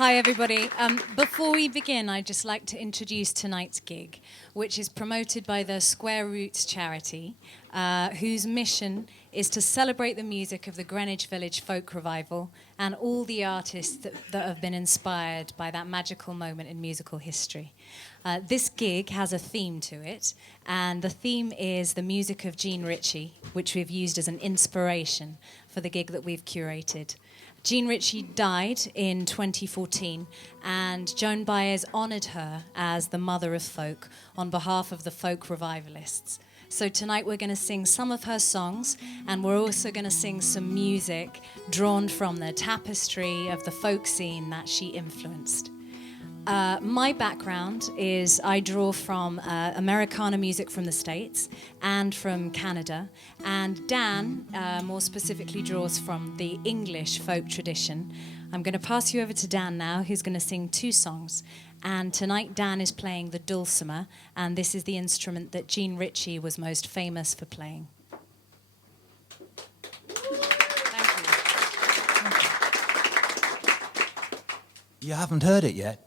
Hi, everybody. Before we begin, I'd just like to introduce tonight's gig, which is promoted by the Square Roots charity, whose mission is to celebrate the music of the Greenwich Village Folk Revival and all the artists that have been inspired by that magical moment in musical history. This gig has a theme to it, and the theme is the music of Jean Ritchie, which we've used as an inspiration for the gig that we've curated. Jean Ritchie died in 2014, and Joan Baez honoured her as the mother of folk on behalf of the folk revivalists. So tonight we're going to sing some of her songs, and we're also going to sing some music drawn from the tapestry of the folk scene that she influenced. My background is I draw from Americana music from the States and from Canada, and Dan more specifically draws from the English folk tradition. I'm going to pass you over to Dan now, who's going to sing two songs. And tonight Dan is playing the dulcimer, and this is the instrument that Jean Ritchie was most famous for playing. You haven't heard it yet.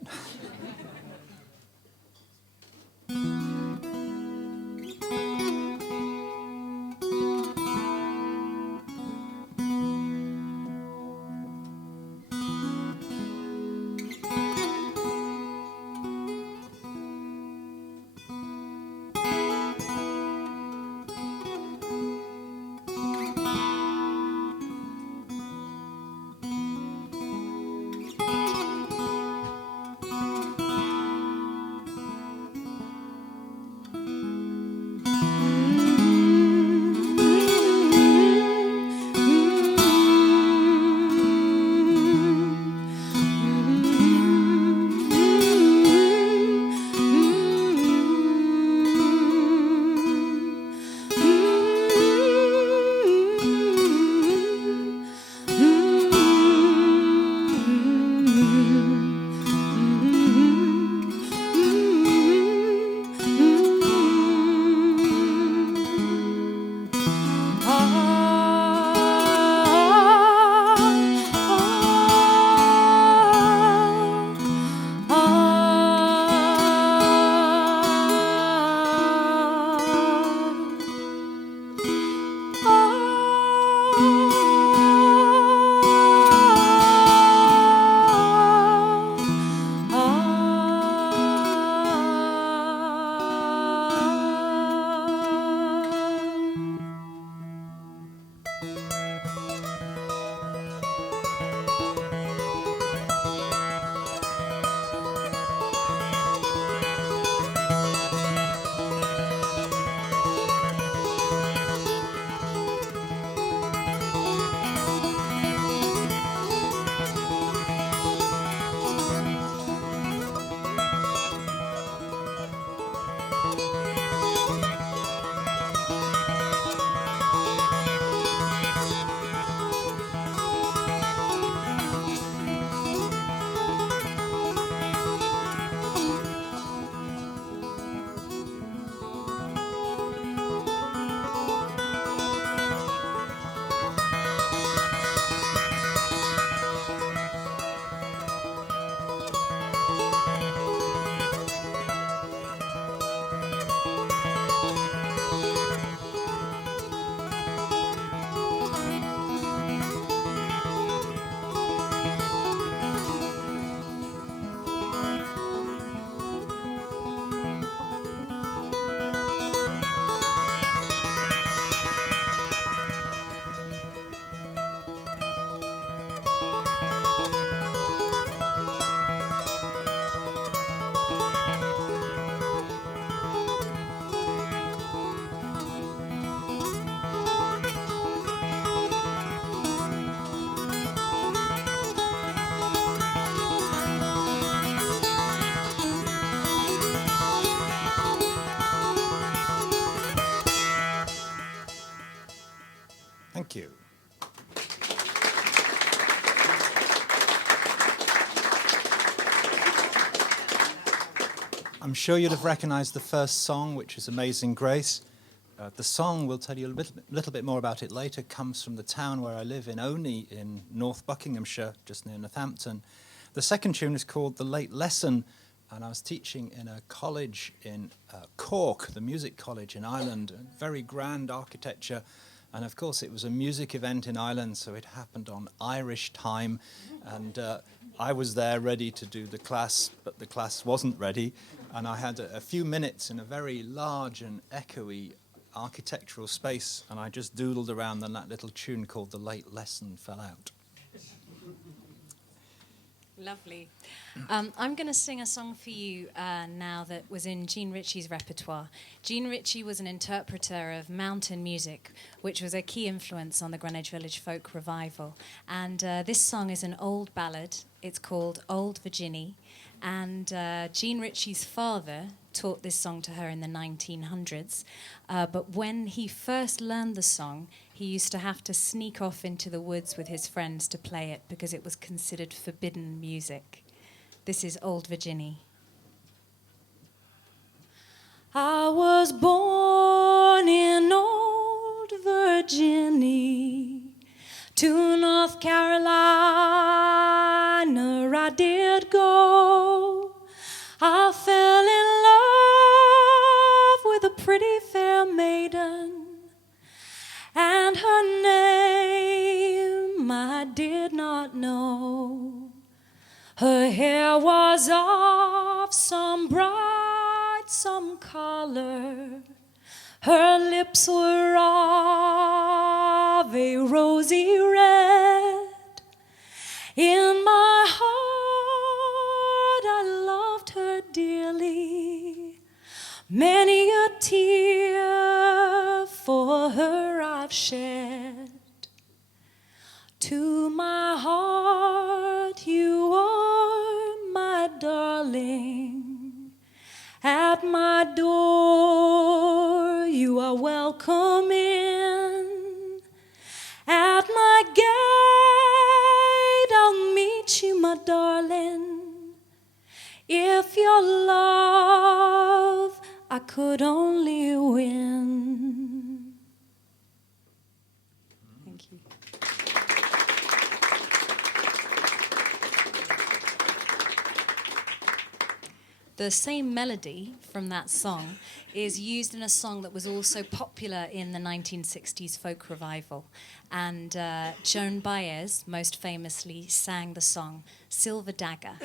Thank you. I'm sure you'll have recognized the first song, which is Amazing Grace. The song, we'll tell you a little bit more about it later, comes from the town where I live in Oney in North Buckinghamshire, just near Northampton. The second tune is called The Late Lesson, and I was teaching in a college in Cork, the music college in Ireland, very grand architecture. And of course, it was a music event in Ireland, so it happened on Irish time. And I was there ready to do the class, but the class wasn't ready. And I had a few minutes in a very large and echoey architectural space, and I just doodled around, and that little tune called The Late Lesson fell out. Lovely. I'm going to sing a song for you now that was in Jean Ritchie's repertoire. Jean Ritchie was an interpreter of mountain music, which was a key influence on the Greenwich Village folk revival. And this song is an old ballad. It's called Old Virginia. And Jean Ritchie's father taught this song to her in the 1900s. But when he first learned the song, he used to have to sneak off into the woods with his friends to play it because it was considered forbidden music. This is Old Virginia. I was born in Old Virginia, to North Carolina I did go. I fell in love with a pretty fair maiden, and her name I did not know. Her hair was of some bright, some color. Her lips were of a rosy red. In my heart I loved her dearly. Many a tear for her I've shed. To my heart you are my darling. At my door you are welcome in. At my gate I'll meet you, my darling. If your love I could only win. Thank you. The same melody from that song is used in a song that was also popular in the 1960s folk revival. And Joan Baez, most famously, sang the song Silver Dagger.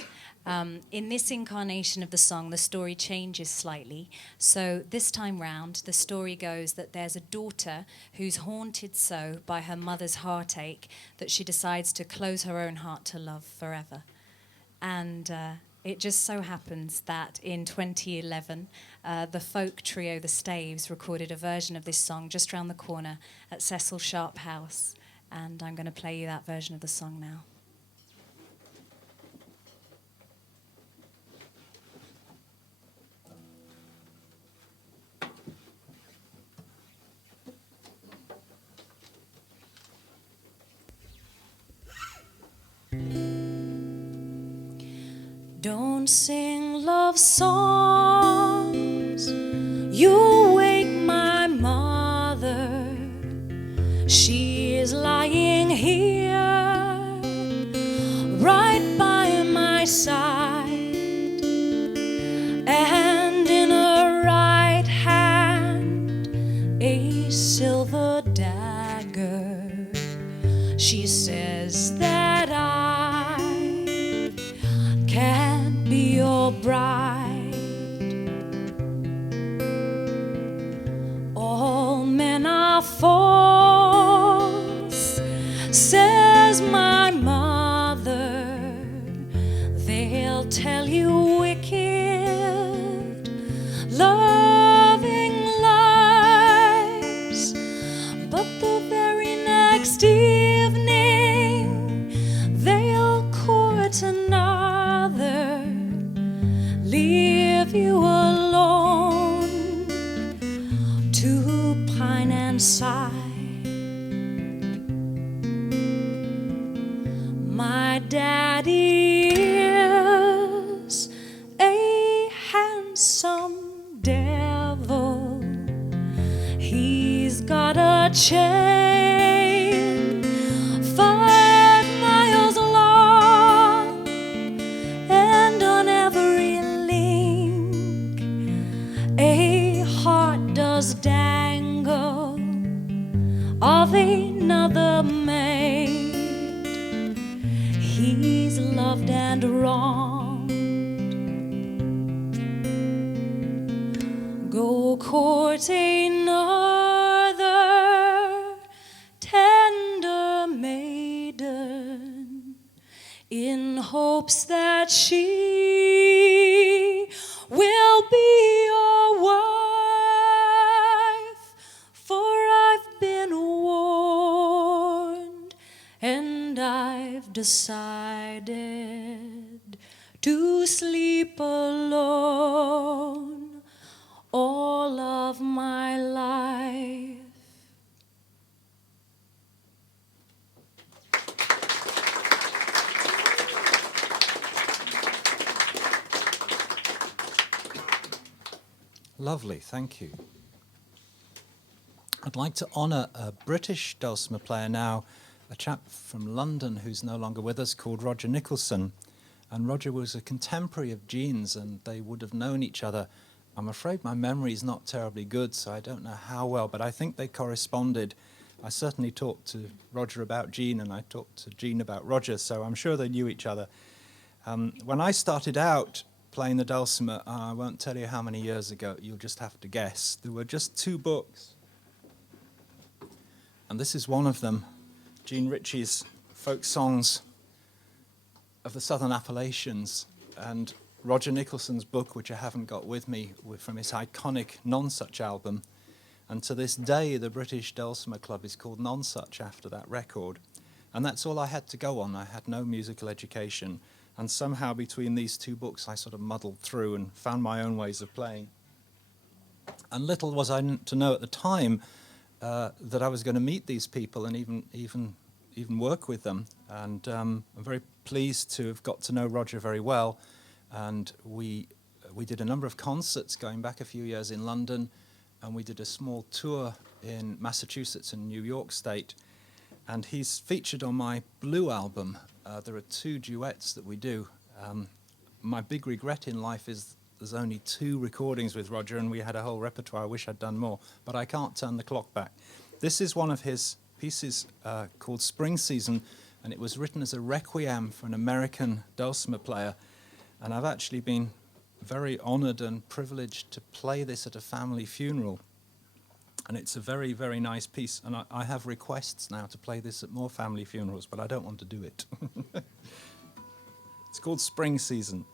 In this incarnation of the song, the story changes slightly. So this time round, the story goes that there's a daughter who's haunted so by her mother's heartache that she decides to close her own heart to love forever. And it just so happens that in 2011, the folk trio The Staves recorded a version of this song just round the corner at Cecil Sharp House. And I'm going to play you that version of the song now. Don't sing love songs, you wake my mother. She is lying here, right by my side, and in her right hand a silver dagger. She says that I can't be your bride. All men are false, says my mother. They'll tell you wicked, loving lies, but the very next evening they'll court another, leave you alone to pine and sigh. My daddy is a handsome devil. He's got a chain 5 miles long bells dangle of another maid. He's loved and wronged. Go court another tender maiden in hopes that she will be your wife, for I've been warned and I've decided to sleep alone all of my life. Lovely, thank you. I'd like to honour a British dulcimer player now, a chap from London who's no longer with us, called Roger Nicholson. And Roger was a contemporary of Jean's, and they would have known each other. I'm afraid my memory is not terribly good, so I don't know how well, but I think they corresponded. I certainly talked to Roger about Jean, and I talked to Jean about Roger, so I'm sure they knew each other. When I started out playing the dulcimer, I won't tell you how many years ago, you'll just have to guess. There were just 2 books, and this is one of them, Jean Ritchie's Folk Songs of the Southern Appalachians, and Roger Nicholson's book, which I haven't got with me, from his iconic Nonsuch album. And to this day, the British Dulcimer Club is called Nonsuch after that record. And that's all I had to go on. I had no musical education. And somehow between these 2 books, I sort of muddled through and found my own ways of playing. And little was I to know at the time that I was going to meet these people and even work with them. And I'm very pleased to have got to know Roger very well. And we did a number of concerts going back a few years in London, and we did a small tour in Massachusetts and New York State. And he's featured on my Blue album. There are 2 duets that we do. My big regret in life is there's only 2 recordings with Roger, and we had a whole repertoire. I wish I'd done more, but I can't turn the clock back. This is one of his pieces called Spring Season, and it was written as a requiem for an American dulcimer player. And I've actually been very honoured and privileged to play this at a family funeral. And it's a very, very nice piece. And I have requests now to play this at more family funerals, but I don't want to do it. It's called Spring Season.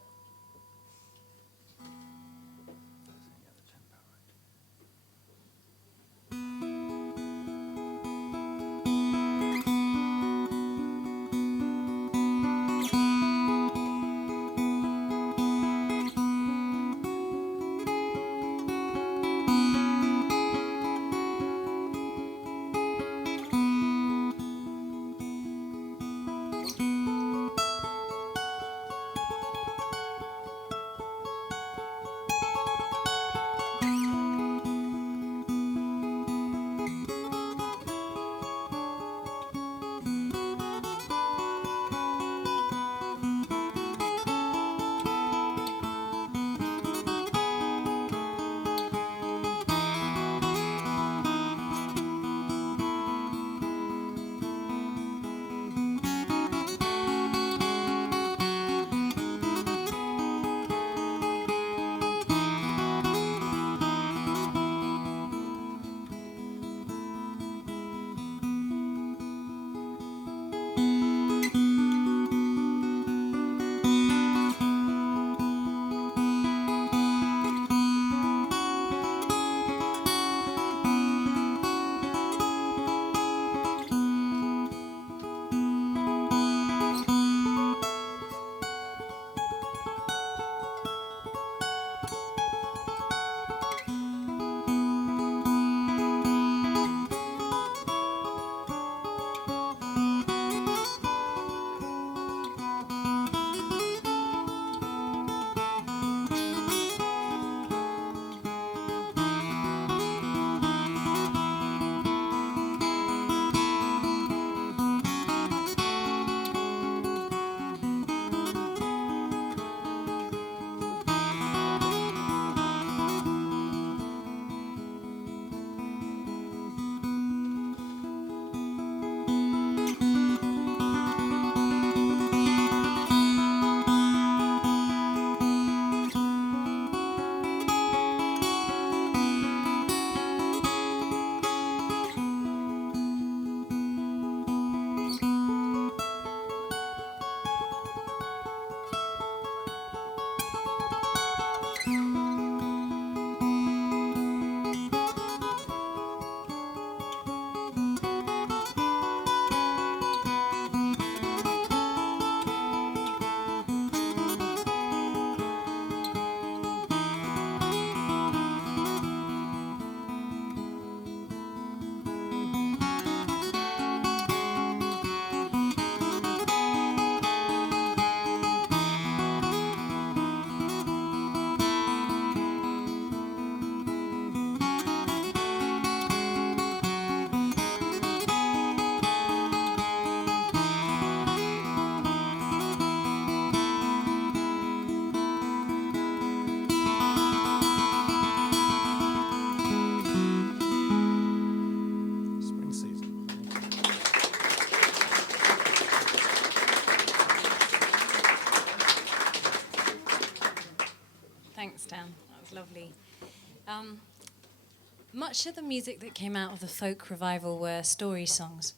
Much of the music that came out of the folk revival were story songs,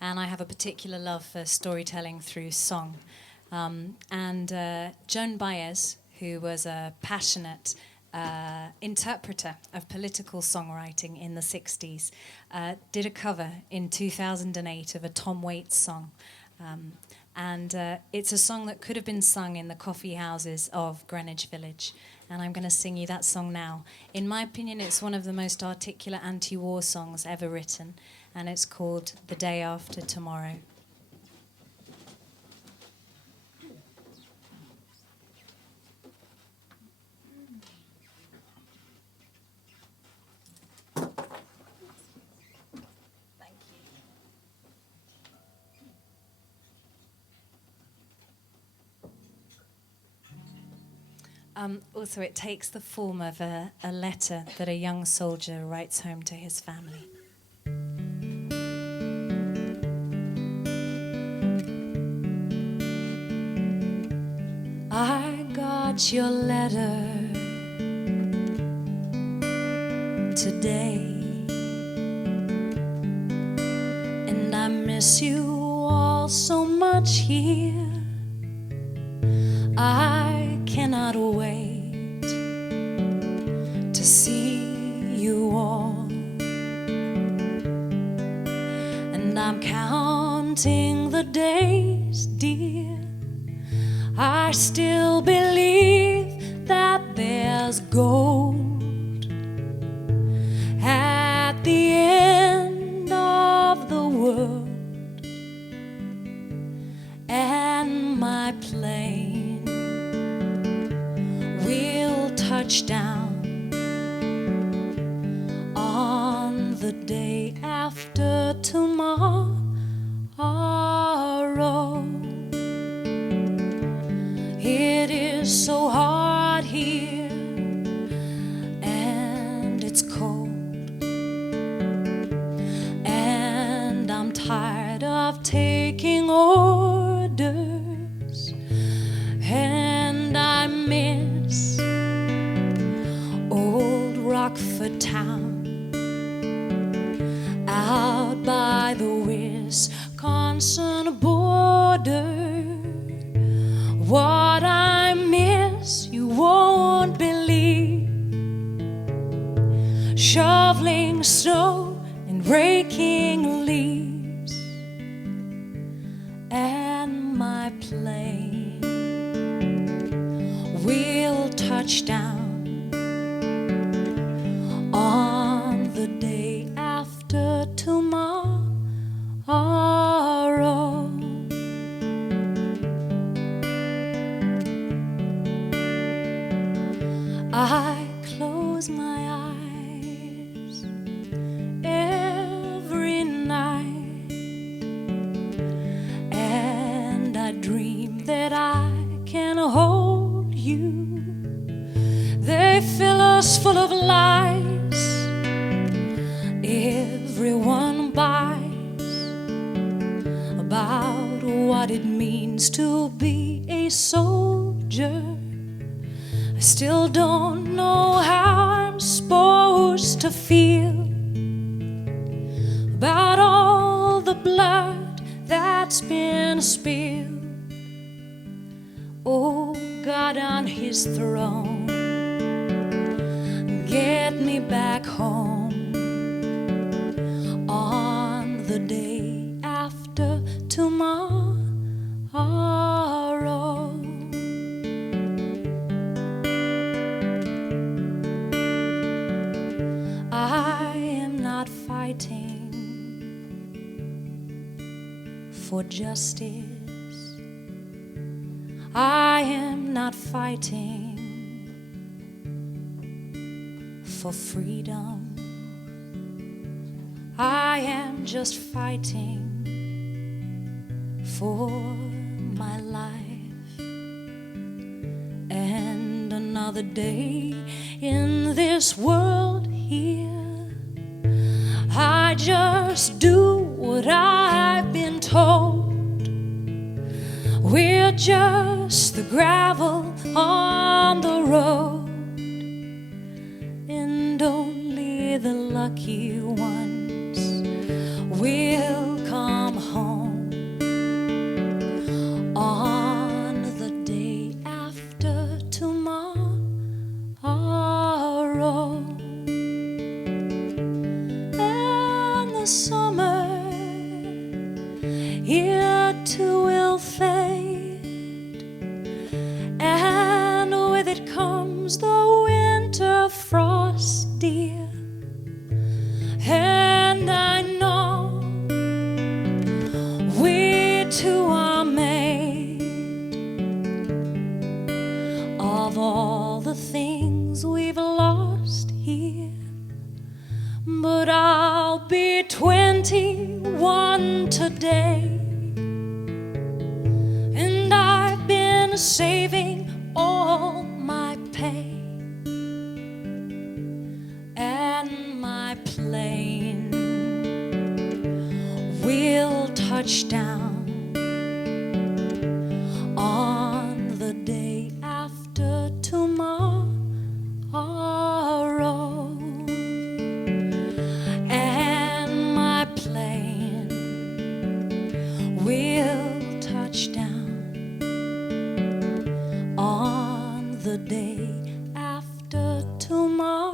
and I have a particular love for storytelling through song. Joan Baez, who was a passionate interpreter of political songwriting in the 60s, did a cover in 2008 of a Tom Waits song. It's a song that could have been sung in the coffee houses of Greenwich Village. And I'm going to sing you that song now. In my opinion, it's one of the most articulate anti-war songs ever written, and it's called The Day After Tomorrow. Also, it takes the form of a letter that a young soldier writes home to his family. I got your letter today, and I miss you all so much here. I cannot wait to see you all, and I'm counting the days, dear. I still believe that there's gold at the end of the world, and my plane touch down on the day after tomorrow. It is so hard here, and it's cold, and I'm tired of taking orders, and I miss old Rockford town out by the Wisconsin border. What I miss you won't believe: shoveling snow and raking leaves, and my plane will touch down on the day after tomorrow. I close my eyes every night, and I dream that I can hold you. They fill us full of lies, everyone buys, about what it means to be a soldier. I still don't know how I'm supposed to feel about all the blood that's been spilled. Oh, God on his throne, get me back home on the day after tomorrow. I am not fighting for justice. I am not fighting for freedom. I am just fighting for my life and another day in this world here. I just do what I've been told. We're just the gravel on the road, and only the light lucky ones will come home on the day after tomorrow. And the summer here too will fade, and with it comes the winter frost, dear. And I know we two are made of all the things we've lost here. But I'll be 21 today, and I've been saving all my pay, and my plane will touch down on the day after tomorrow. And my plane will touch down on the day after tomorrow.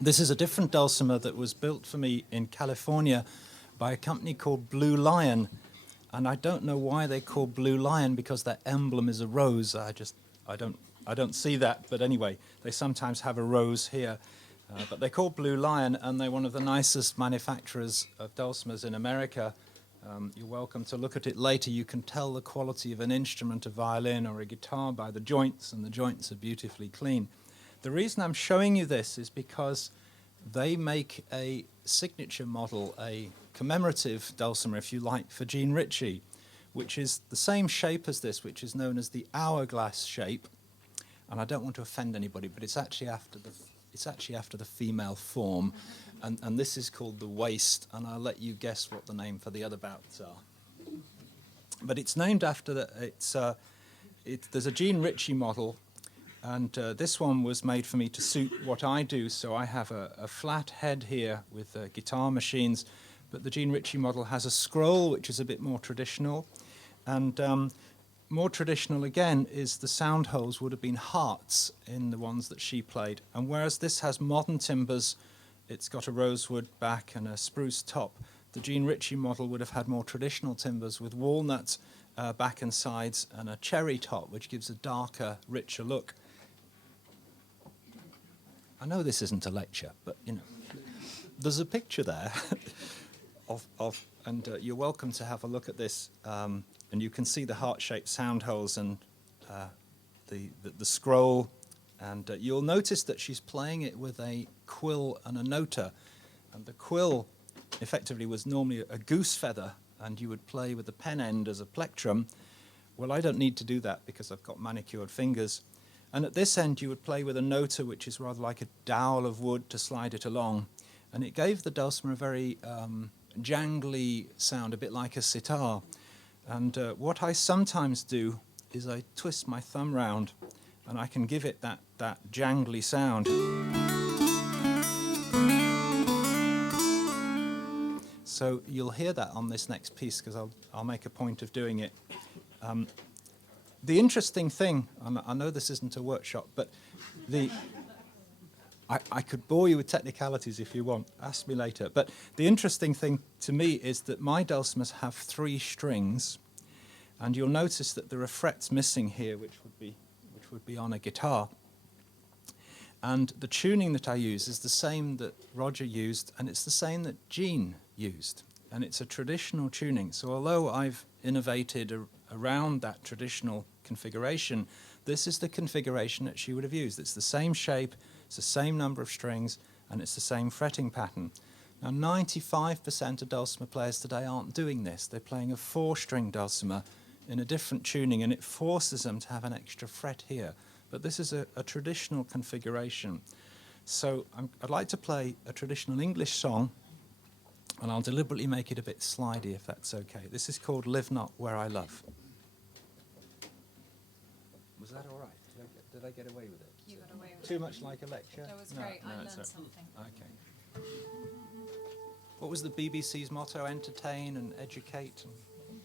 This is a different dulcimer that was built for me in California by a company called Blue Lion. And I don't know why they call Blue Lion, because their emblem is a rose. I don't see that, but anyway, they sometimes have a rose here. But they're called Blue Lion, and they're one of the nicest manufacturers of dulcimers in America. You're welcome to look at it later. You can tell the quality of an instrument, a violin or a guitar, by the joints, and the joints are beautifully clean. The reason I'm showing you this is because they make a signature model, a commemorative dulcimer, if you like, for Jean Ritchie, which is the same shape as this, which is known as the hourglass shape. And I don't want to offend anybody, but it's actually after the female form, and this is called the waist. And I'll let you guess what the name for the other bouts are. But it's named after there's a Jean Ritchie model. And this one was made for me to suit what I do, so I have a flat head here with guitar machines, but the Jean Ritchie model has a scroll, which is a bit more traditional. And more traditional, again, is the sound holes would have been hearts in the ones that she played. And whereas this has modern timbers, it's got a rosewood back and a spruce top, the Jean Ritchie model would have had more traditional timbers with walnut back and sides and a cherry top, which gives a darker, richer look. I know this isn't a lecture, but you know, there's a picture there and you're welcome to have a look at this, and you can see the heart-shaped sound holes and the scroll, and you'll notice that she's playing it with a quill and a noter, and the quill effectively was normally a goose feather, and you would play with the pen end as a plectrum. Well, I don't need to do that because I've got manicured fingers. And at this end, you would play with a noter, which is rather like a dowel of wood to slide it along. And it gave the dulcimer a very jangly sound, a bit like a sitar. And what I sometimes do is I twist my thumb round, and I can give it that jangly sound. So you'll hear that on this next piece, because I'll make a point of doing it. The interesting thing, and I know this isn't a workshop, but I could bore you with technicalities if you want. Ask me later. But the interesting thing to me is that my dulcimers have 3 strings, and you'll notice that there are frets missing here, which would be on a guitar. And the tuning that I use is the same that Roger used, and it's the same that Jean used. And it's a traditional tuning. So although I've innovated around that traditional configuration, this is the configuration that she would have used. It's the same shape, it's the same number of strings, and it's the same fretting pattern. Now, 95% of dulcimer players today aren't doing this. They're playing a 4-string dulcimer in a different tuning, and it forces them to have an extra fret here. But this is a traditional configuration. So I'd like to play a traditional English song, and I'll deliberately make it a bit slidey if that's okay. This is called Live Not Where I Love. Was that all right? Did I get away with it? You got away with it. Too much like a lecture? That was great. I learned something. Okay. What was the BBC's motto? Entertain and educate and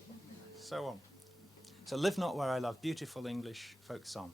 so on. So Live Not Where I Love, beautiful English folk song.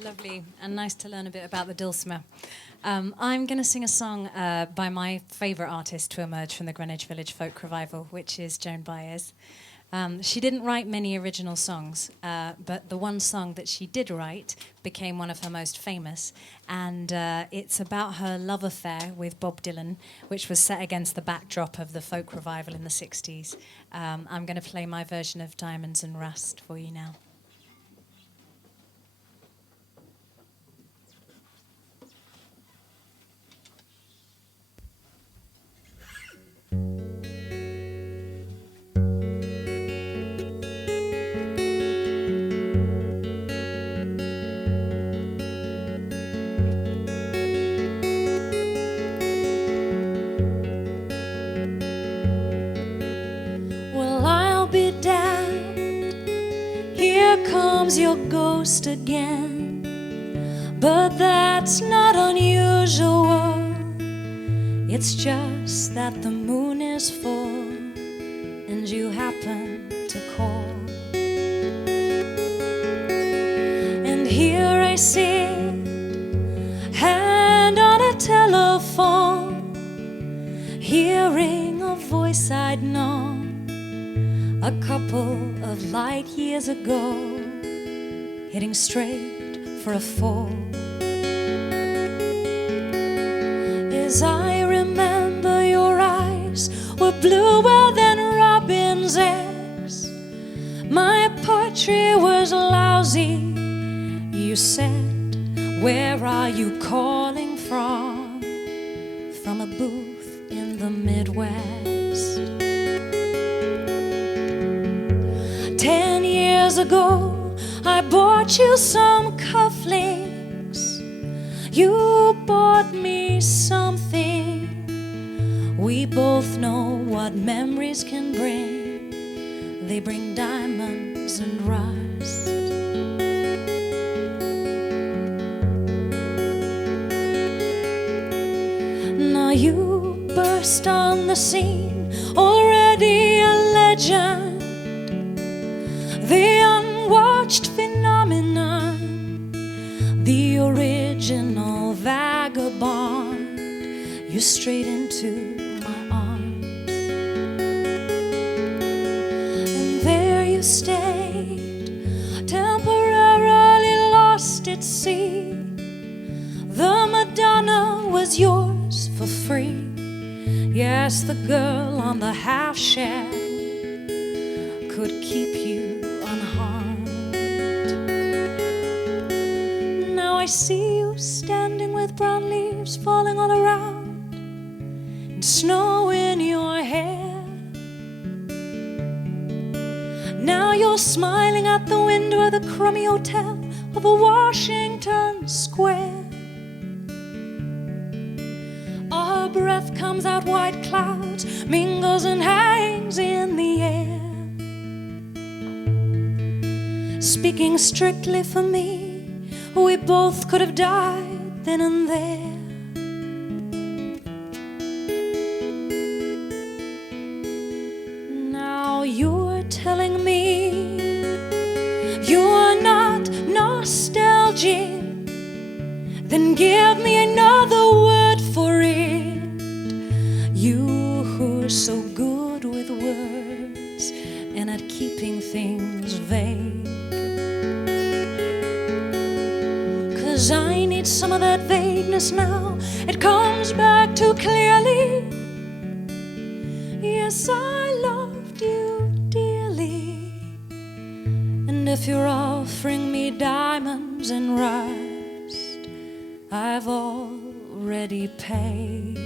Lovely, and nice to learn a bit about the dulcimer. I'm going to sing a song by my favourite artist to emerge from the Greenwich Village folk revival, which is Joan Baez. She didn't write many original songs, but the one song that she did write became one of her most famous, and it's about her love affair with Bob Dylan, which was set against the backdrop of the folk revival in the 60s. I'm going to play my version of Diamonds and Rust for you now. Your ghost again, but that's not unusual. It's just that the moon is full and you happen to call. And here I sit, hand on a telephone, hearing a voice I'd known, a couple of light years ago, hitting straight for a fall. As I remember, your eyes were bluer than robin's eggs. My poetry was lousy. You said, where are you calling from? From a booth in the Midwest. 10 years ago, I bought you some cufflinks. You bought me something. We both know what memories can bring. They bring diamonds and rust. Now you burst on the scene, already a legend, the unwatched phenomenon, the original vagabond. You straight into my arms, and there you stayed, temporarily lost at sea. The Madonna was yours for free. Yes, the girl on the half shell could keep you unharmed. Now I see you standing with brown leaves falling all around and snow in your hair. Now you're smiling at the window of the crummy hotel of a Washington Square. Our breath comes out white clouds, mingles and hangs in the air. Speaking strictly for me, we both could have died then and there. Now you're telling me you're not nostalgic. Then give me another word for it. You who are so good with words and at keeping things vague. 'Cause I need some of that vagueness now. It comes back too clearly. Yes, I loved you dearly. And if you're offering me diamonds and rust, I've already paid.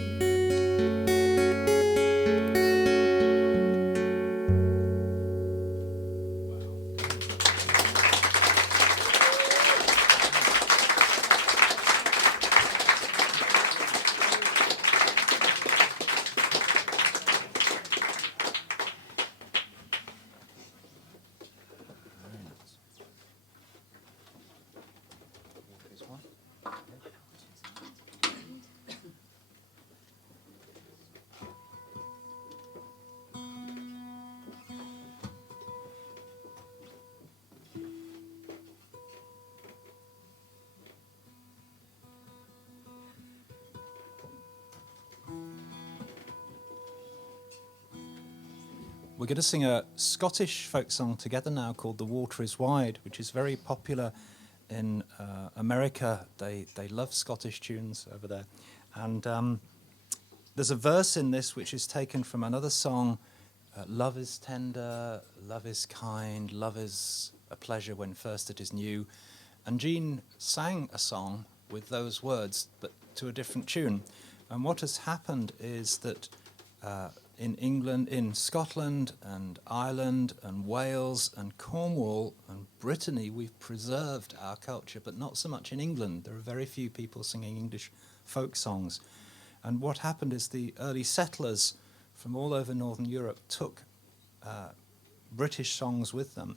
We're going to sing a Scottish folk song together now called The Water is Wide, which is very popular in America. They love Scottish tunes over there. And there's a verse in this which is taken from another song, Love is tender, love is kind, love is a pleasure when first it is new. And Jean sang a song with those words, but to a different tune. And what has happened is that in England, in Scotland and Ireland and Wales and Cornwall and Brittany, we've preserved our culture, but not so much in England. There are very few people singing English folk songs. And what happened is the early settlers from all over Northern Europe took British songs with them.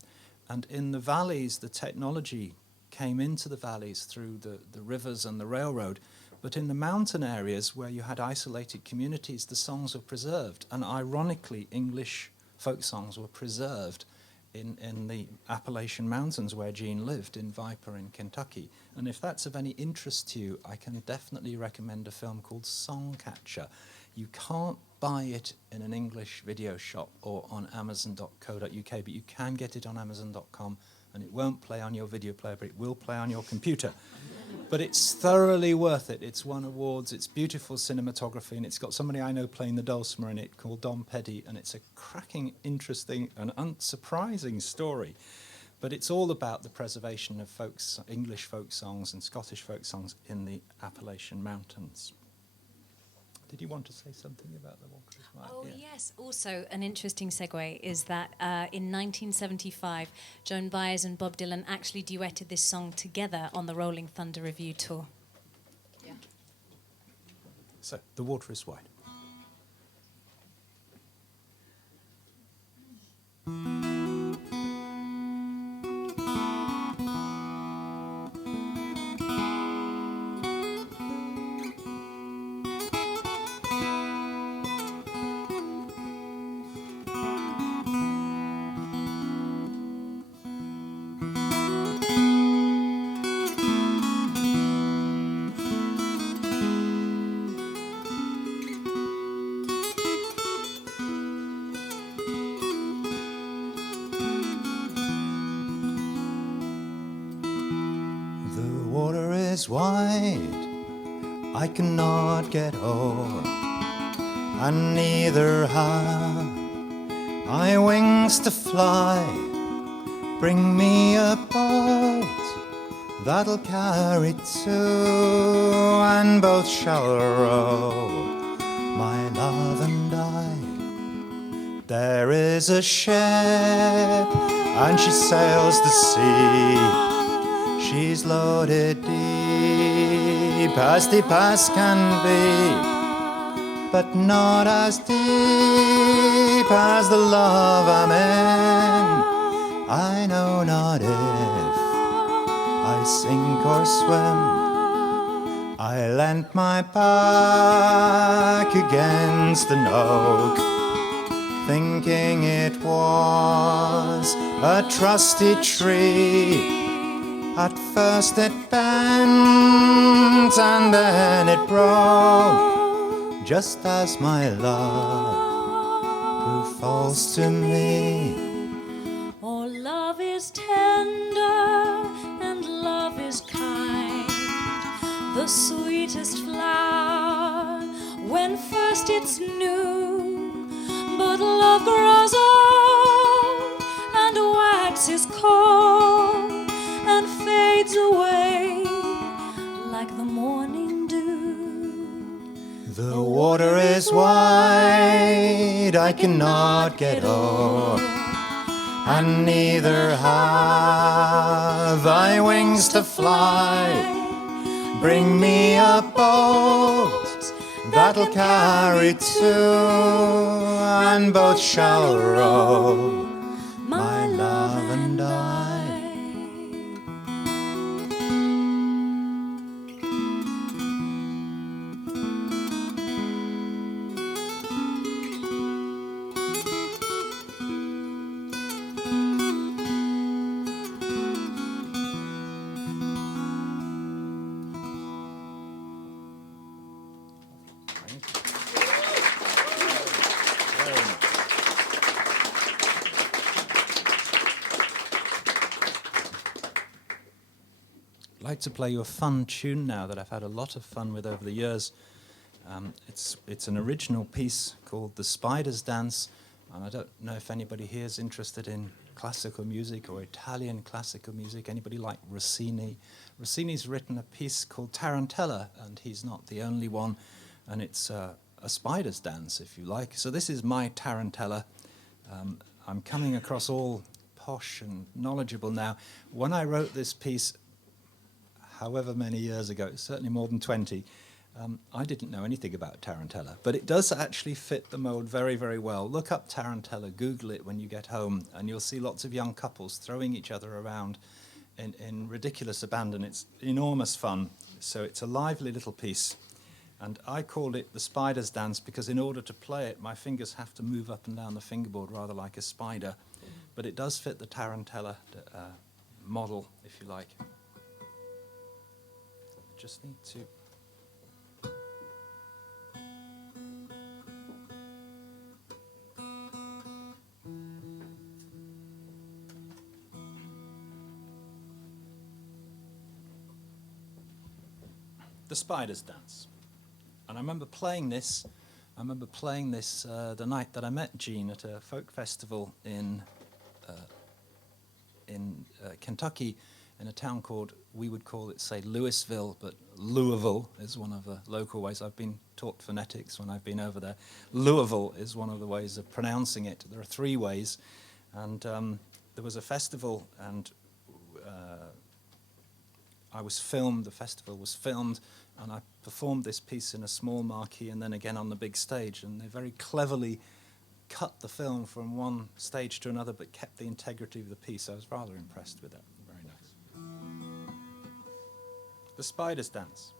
And in the valleys, the technology came into the valleys through the rivers and the railroad. But in the mountain areas where you had isolated communities, the songs were preserved. And ironically, English folk songs were preserved in the Appalachian Mountains where Jean lived, in Viper in Kentucky. And if that's of any interest to you, I can definitely recommend a film called Songcatcher. You can't buy it in an English video shop or on amazon.co.uk, but you can get it on amazon.com, and it won't play on your video player, but it will play on your computer. But it's thoroughly worth it. It's won awards, it's beautiful cinematography, and it's got somebody I know playing the dulcimer in it called Dom Petty, and it's a cracking, interesting, and unsurprising story. But it's all about the preservation of English folk songs and Scottish folk songs in the Appalachian Mountains. Did you want to say something about the Walker is White? Oh, yes. Also, an interesting segue is that in 1975, Joan Baez and Bob Dylan actually duetted this song together on the Rolling Thunder Revue tour. Yeah. So, The Water is Wide. Wide, I cannot get o'er, and neither have I wings to fly. Bring me a boat that'll carry two, and both shall row, my love and I. There is a ship, and she sails the sea. She's loaded deep as can be, but not as deep as the love I'm in. I know not if I sink or swim. I leant my back against an oak, thinking it was a trusty tree. At first it bent and then it broke, just as my love grew false to me. Oh, love is tender and love is kind, the sweetest flower when first it's new. But love grows old and waxes cold and fades away like the morning dew. The water is wide, I cannot get o'er, and neither have I wings to fly. Bring me a boat that'll carry two, and both shall row, my love and I. I'd like to play you a fun tune now that I've had a lot of fun with over the years. It's an original piece called The Spider's Dance, and I don't know if anybody here is interested in classical music or Italian classical music. Anybody like Rossini? Rossini's written a piece called Tarantella, and he's not the only one, and it's a spider's dance, if you like. So this is my Tarantella. I'm coming across all posh and knowledgeable now. When I wrote this piece, however many years ago, certainly more than 20, I didn't know anything about Tarantella, but it does actually fit the mold very, very well. Look up Tarantella, Google it when you get home, and you'll see lots of young couples throwing each other around in ridiculous abandon. It's enormous fun. So it's a lively little piece, and I called it The Spider's Dance because in order to play it, my fingers have to move up and down the fingerboard rather like a spider, but it does fit the Tarantella model, if you like. Just need to... The Spiders Dance. And I remember playing this. The night that I met Jean at a folk festival in Kentucky, in a town called, we would call it, say, Louisville, but Louisville is one of the local ways. I've been taught phonetics when I've been over there. Louisville is one of the ways of pronouncing it. There are 3 ways. And there was a festival, and I was filmed, the festival was filmed, and I performed this piece in a small marquee and then again on the big stage. And they very cleverly cut the film from one stage to another, but kept the integrity of the piece. I was rather impressed with that. Very nice. The Spiders Dance.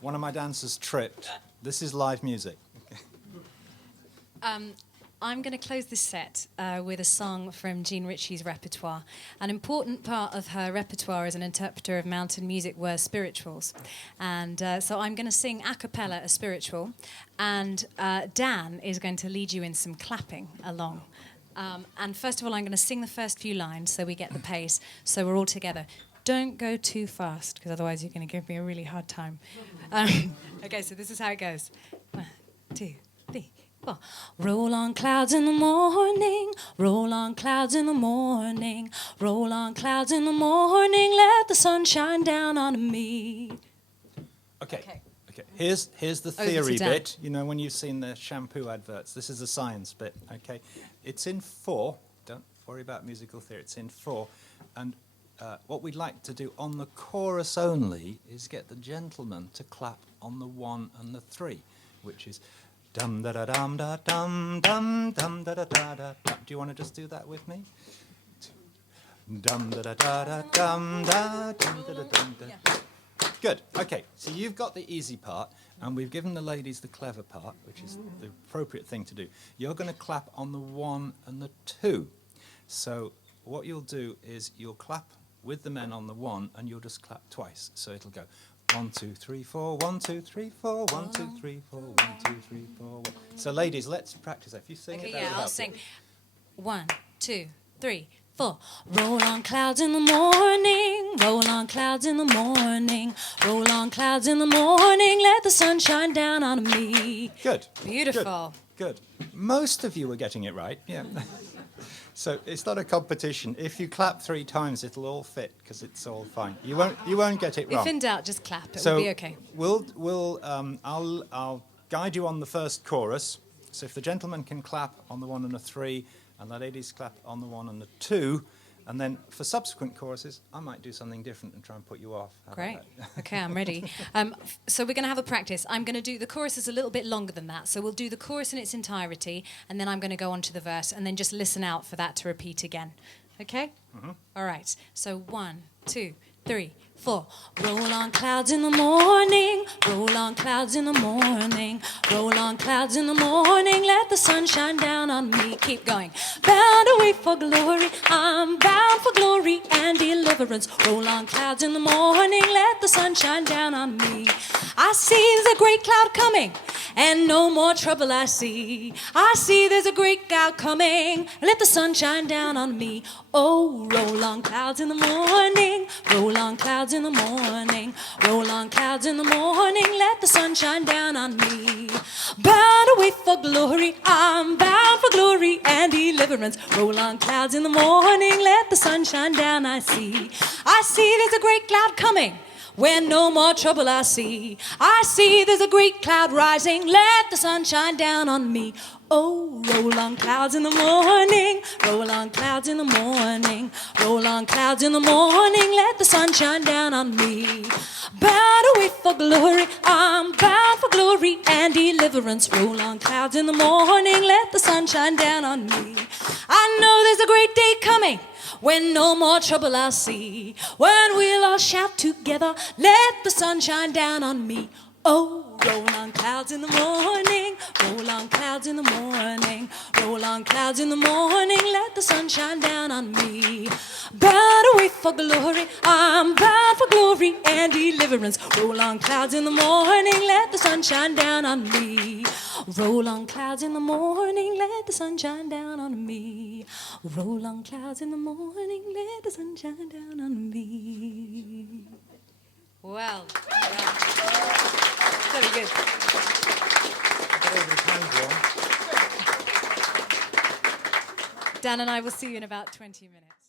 One of my dancers tripped. This is live music. I'm going to close this set with a song from Jean Ritchie's repertoire. An important part of her repertoire as an interpreter of mountain music were spirituals. And so I'm going to sing a cappella a spiritual, and Dan is going to lead you in some clapping along. And first of all, I'm going to sing the first few lines so we get the pace, so we're all together. Don't go too fast, because otherwise you're going to give me a really hard time. Okay, so this is how it goes. 1, 2, 3, 4. Roll on clouds in the morning, roll on clouds in the morning, roll on clouds in the morning, let the sun shine down on me. Okay. Here's the theory bit. You know, when you've seen the shampoo adverts, this is the science bit, okay? It's in 4. Don't worry about musical theory. It's in 4. And what we'd like to do on the chorus only is get the gentleman to clap on the 1 and the 3, which is dum da da dum da dum dum dum da da da da. Do you want to just do that with me? Dum da da da da dum da dum da da dum da. Good. Okay. So you've got the easy part, and we've given the ladies the clever part, which is the appropriate thing to do. You're going to clap on the 1 and the 2. So what you'll do is you'll clap with the men on the 1, and you'll just clap twice. So it'll go 1, 2, 3, 4, 1, 2, 3, 4, 1, 2, 3, 4, 1, 2, 3, 4, 1. So ladies, let's practice that. If you sing it, yeah, I'll sing. 1, 2, 3, 4. Roll on clouds in the morning, roll on clouds in the morning, roll on clouds in the morning, let the sun shine down on me. Good. Beautiful. Good. Most of you were getting it right. Yeah. So it's not a competition. If you clap 3 times, it'll all fit because it's all fine. You won't get it wrong. If in doubt, just clap. It So will be okay. I'll guide you on the first chorus. So if the gentleman can clap on the 1 and the 3, and the ladies clap on the 1 and the 2, and then for subsequent choruses, I might do something different and try and put you off. How about Great. that? Okay, I'm ready. So we're going to have a practice. I'm going to do the chorus is a little bit longer than that. So we'll do the chorus in its entirety, and then I'm going to go on to the verse, and then just listen out for that to repeat again. Okay? Mm-hmm. All right. So 1, 2, 3, 4. Roll on clouds in the morning, roll on clouds in the morning, roll on clouds in the morning, let the sun shine down on me. Keep going. Bound away for glory, I'm bound for glory and deliverance. Roll on clouds in the morning, let the sun shine down on me. I see there's a great cloud coming, and no more trouble I see. I see there's a great cloud coming, let the sun shine down on me. Oh, roll on clouds in the morning, roll on clouds in the morning, roll on clouds in the morning, let the sun shine down on me. Bound away for glory, I'm bound for glory and deliverance. Roll on clouds in the morning, let the sun shine down. I see there's a great cloud coming, where no more trouble I see. I see there's a great cloud rising, let the sun shine down on me. Oh, roll on clouds in the morning, roll on clouds in the morning, roll on clouds in the morning, let the sun shine down on me. Bound away for glory, I'm bound for glory and deliverance. Roll on clouds in the morning, let the sun shine down on me. I know there's a great day coming, when no more trouble I'll see, when we'll all shout together, let the sun shine down on me. Oh, roll on clouds in the morning, roll on clouds in the morning, roll on clouds in the morning, let the sun shine down on me. Bound away for glory, I'm bound for glory and deliverance. Roll on clouds in the morning, let the sun shine down on me. Roll on clouds in the morning, let the sun shine down on me. Roll on clouds in the morning, let the sun shine down on me. Well. Very good. Get over the hand, Joan. Dan and I will see you in about 20 minutes.